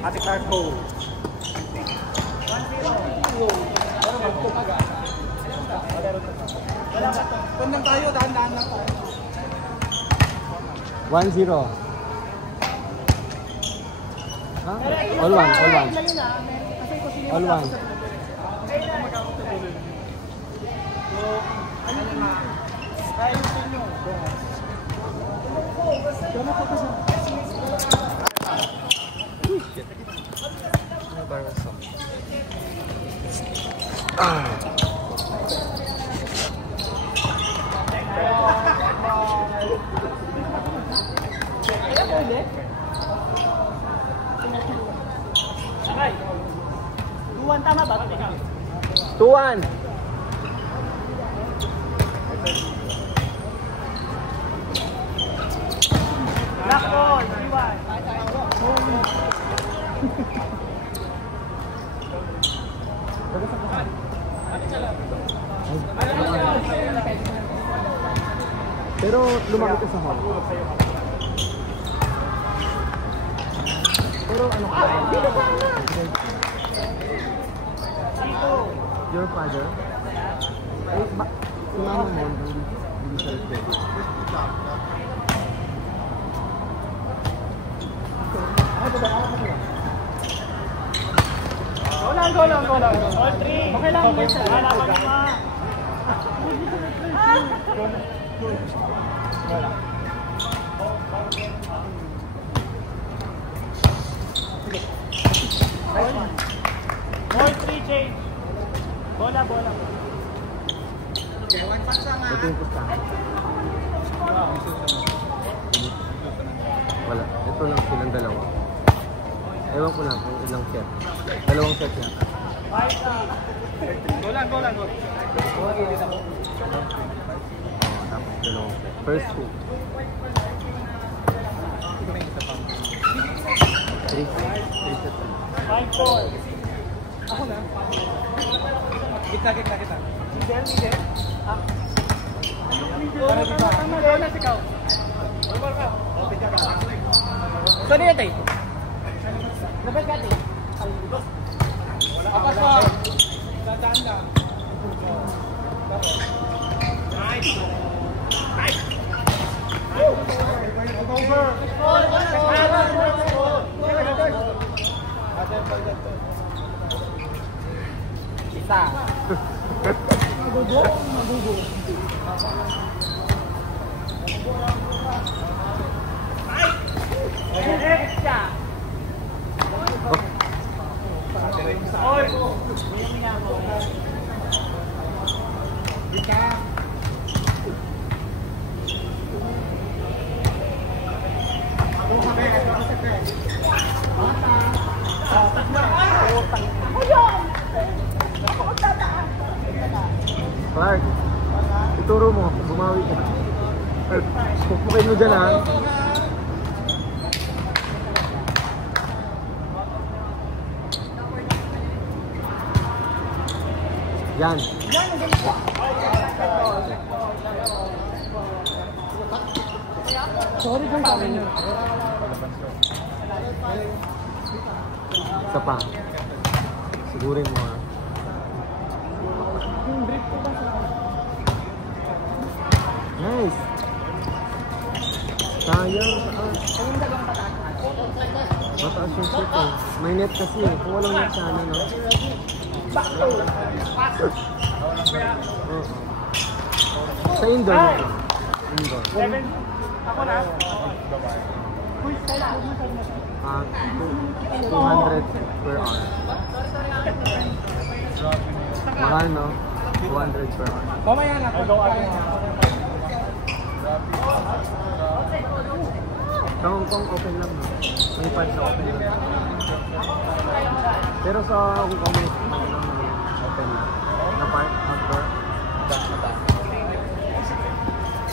Ate Cargo. 1-0. Kundang tayo, dahan-dahan lang tayo. 1-0. Ha? All one. All one. Tama ba? 2-1. Black ball, 3-1. Pero lumaki ka sa hall. Pero ano ka? Your father? Ay, si mama mo, hindi siya respect. Go lang. All 3. Okay lang. Hanapan mo ma. All 3 change. Bola. Okay, 1 pass lang ha. Ito yung pustahan. Wala. Ito lang silang dalawa. Ewan ko lang kung ilang set. Dalawang set yan. Go lang. Tapos dalawang set. First two. 3 set. 5-4. Ako na. Kita. Middle. Tama. Donas ikaw. Ball ka. Saan yan tayo? Labas ka tayo. Apas mo. Dadaan lang. Nice. Over. Isa. Magugo. Extra. Oy. Clark, ituro mo, bumawi ka. Pupukin mo dyan ha. Yan. Sorry kung kami nyo. Isa pa. Sigurin mo ha. Nice. Sayang. Mataas yung shoot eh. May net kasi eh. Kung walang net sana no. Sa indoor. Indoor. 7. Ako na. 200 per hour. Mahal no? 200 per hour. Mamaya na. Sa Hong Kong open lang no? May parts na open lang. Pero sa Hong Kong may open lang. Na part, outdoor.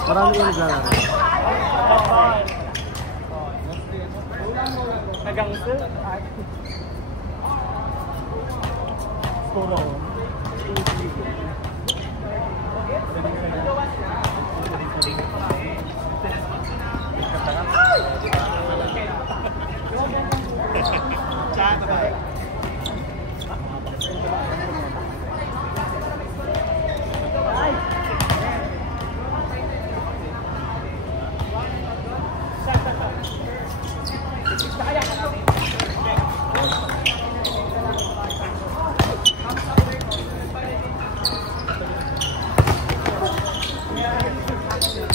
Marami yung naglalaro. Nagangster? Puro.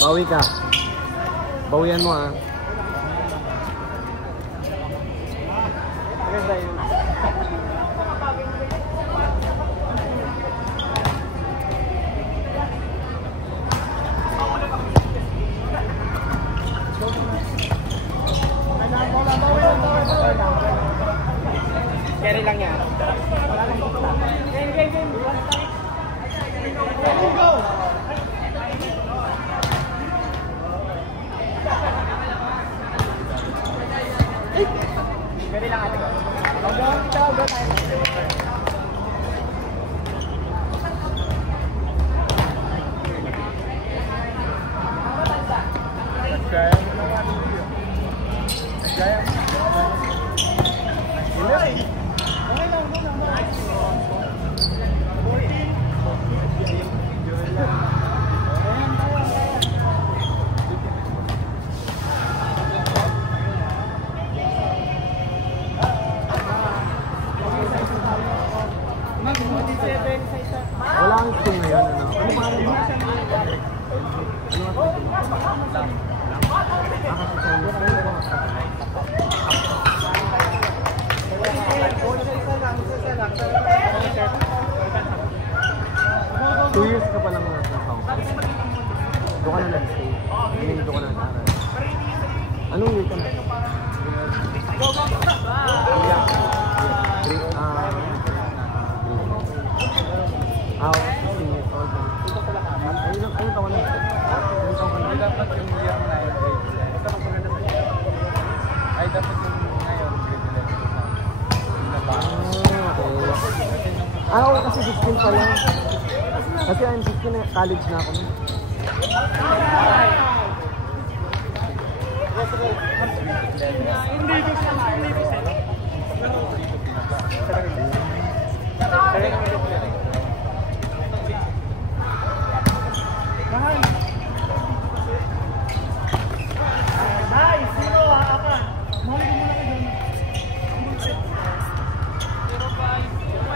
Bawi ka. Bawian mo ah. Maganda yun. Carry lang yan. Game. Go! Carry lang ate ko. Go tayo. Wala kang team ngayon, ano? Ano pangalan mo? Two years ka pa lang nasa Hong Kong. Doon ka na nag-stay. Doon ka na nag-aral. Anong year ka na? How? 16 years old na. Ayun taon na. Ayun taon na. Dapat yung year 9 grade 10. Ay, dapat yung ngayon grade 11. Okay. Ako kasi 16 pa lang. Kasi I'm 16 na, college na ako.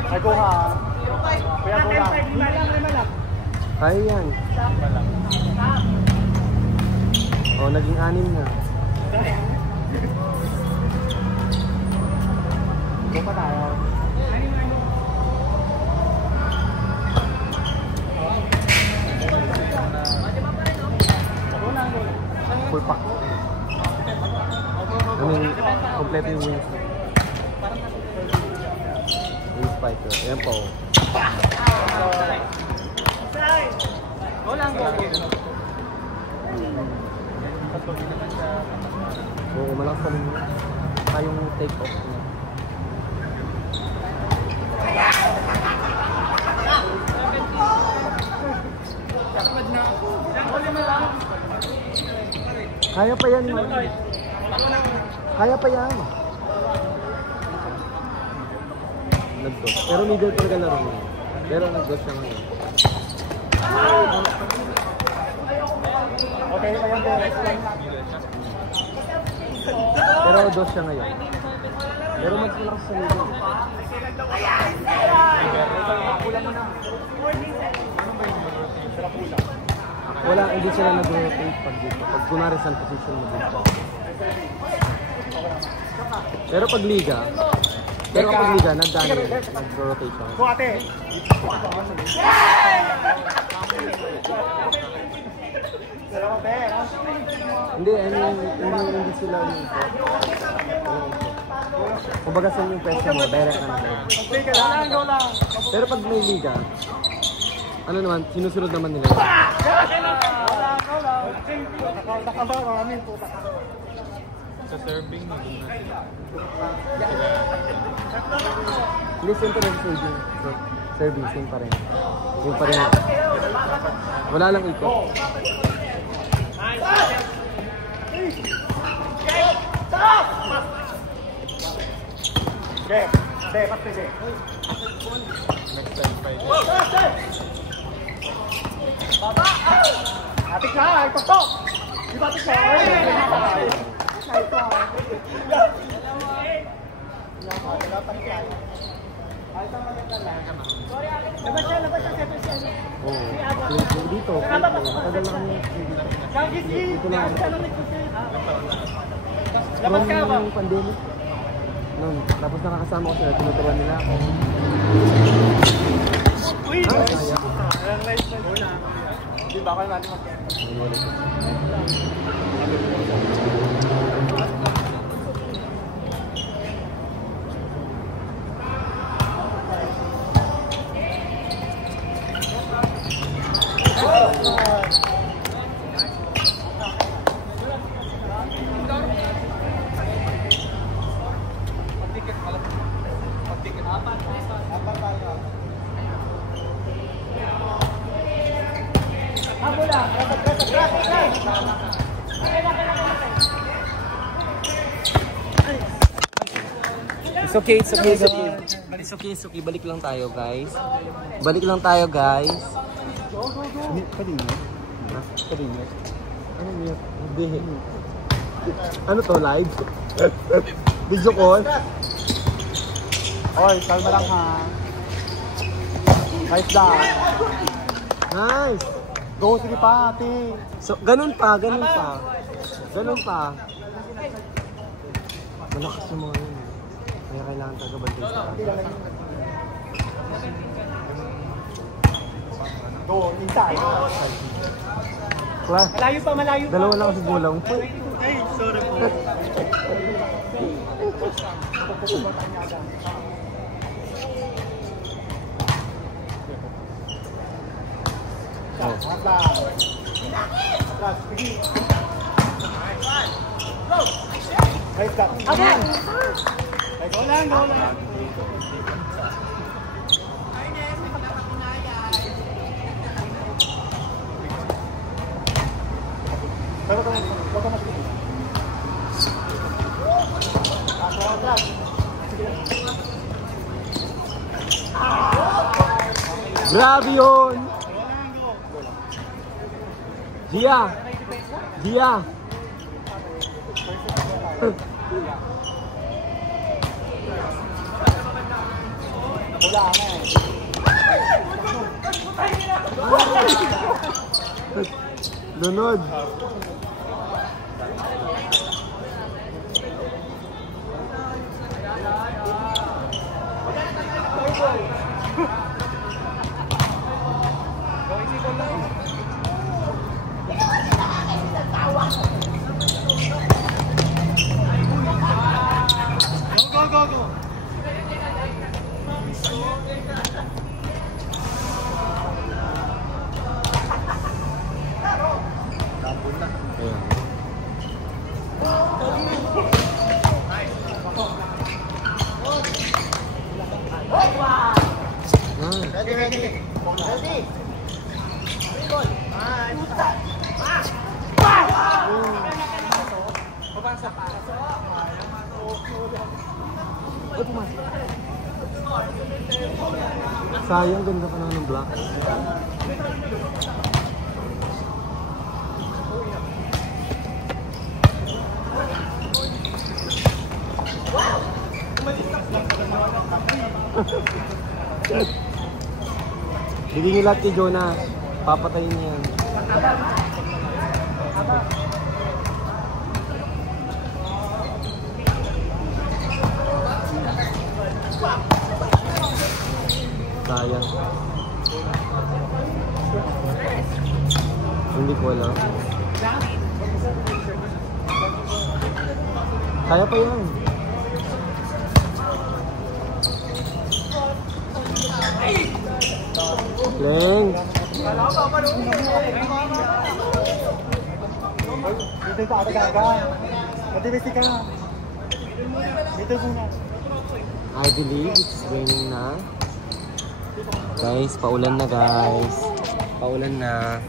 Ako ha. Kaya ko lang. Kaya yan. Oh, naging 6 na. Go pa tayo. Full pack. I mean, kompleto yung wings. Wing spiker. Ayan po. Go lang, go. Oo, malakas pa rin. Kayong take off niya. Kaya pa yan, man. Kaya pa yan. Nag-dos. Pero middle talaga laro niya. Pero nag-dos siya ngayon. Okay, pa yung beres. Pero dos siya ngayon. Pero mas malakas sa middle. Wala, hindi sila nag-rotate pag dito. Pag kunwari saan position mo dito. Pero pag liga, nag-rotate siya. Go ate. Hindi sila yung kumbaga saan yung pwesto mo, direct na natin. Pero pag may liga, ano naman, sinusunod naman nila. Sa serving, nandun na. Hindi, same pa rin serving, same pa rin. Same pa rin. Wala lang ikot. Next time fight. Atik na, ito to! Di ba atik na? Labas siya, seto siya. Oo. Dito. Tagal na kami. Dito lang. Labas ka ba? Nung pandemic. Tapos nakakasama ko sila. Tinuturuan nila ako. Uy! Sayang. Di ba kayo natin mag-kaya? It's okay, it's okay, it's okay. It's okay, it's okay. Balik lang tayo, guys. Balik lang tayo, guys. Kanina? Kanina? Ano niya? Hindi. Ano to, live? Video call? Oy, kalma lang ha. Nice lang. Nice! Go, sige pa, ate. So, ganun pa, ganun pa. Ganun pa. Malakas yung mga yun. Kaya kailangan taga-bantay sa akin. Go, inside. Class, Malayo pa, malayo pa. dalawa lang kasi gulang. Ay, sorry po. Nice cut. Amen! Go lang, go lang. Pero wag ka mas-tigil. Grabe yun! Gia! Gia! Wala na eh. Lunod! Go. Ready. Sayang, ganda ka na ng black. Hindi nyo lahat kay Jonah. Papatayin niya yan. Sayang. Hindi ko alam. Kaya pa yan. Leng! Dito ka, ate gaga. Matibisi ka. Dito muna. I believe it's raining na. Guys, paulan na guys. Paulan na.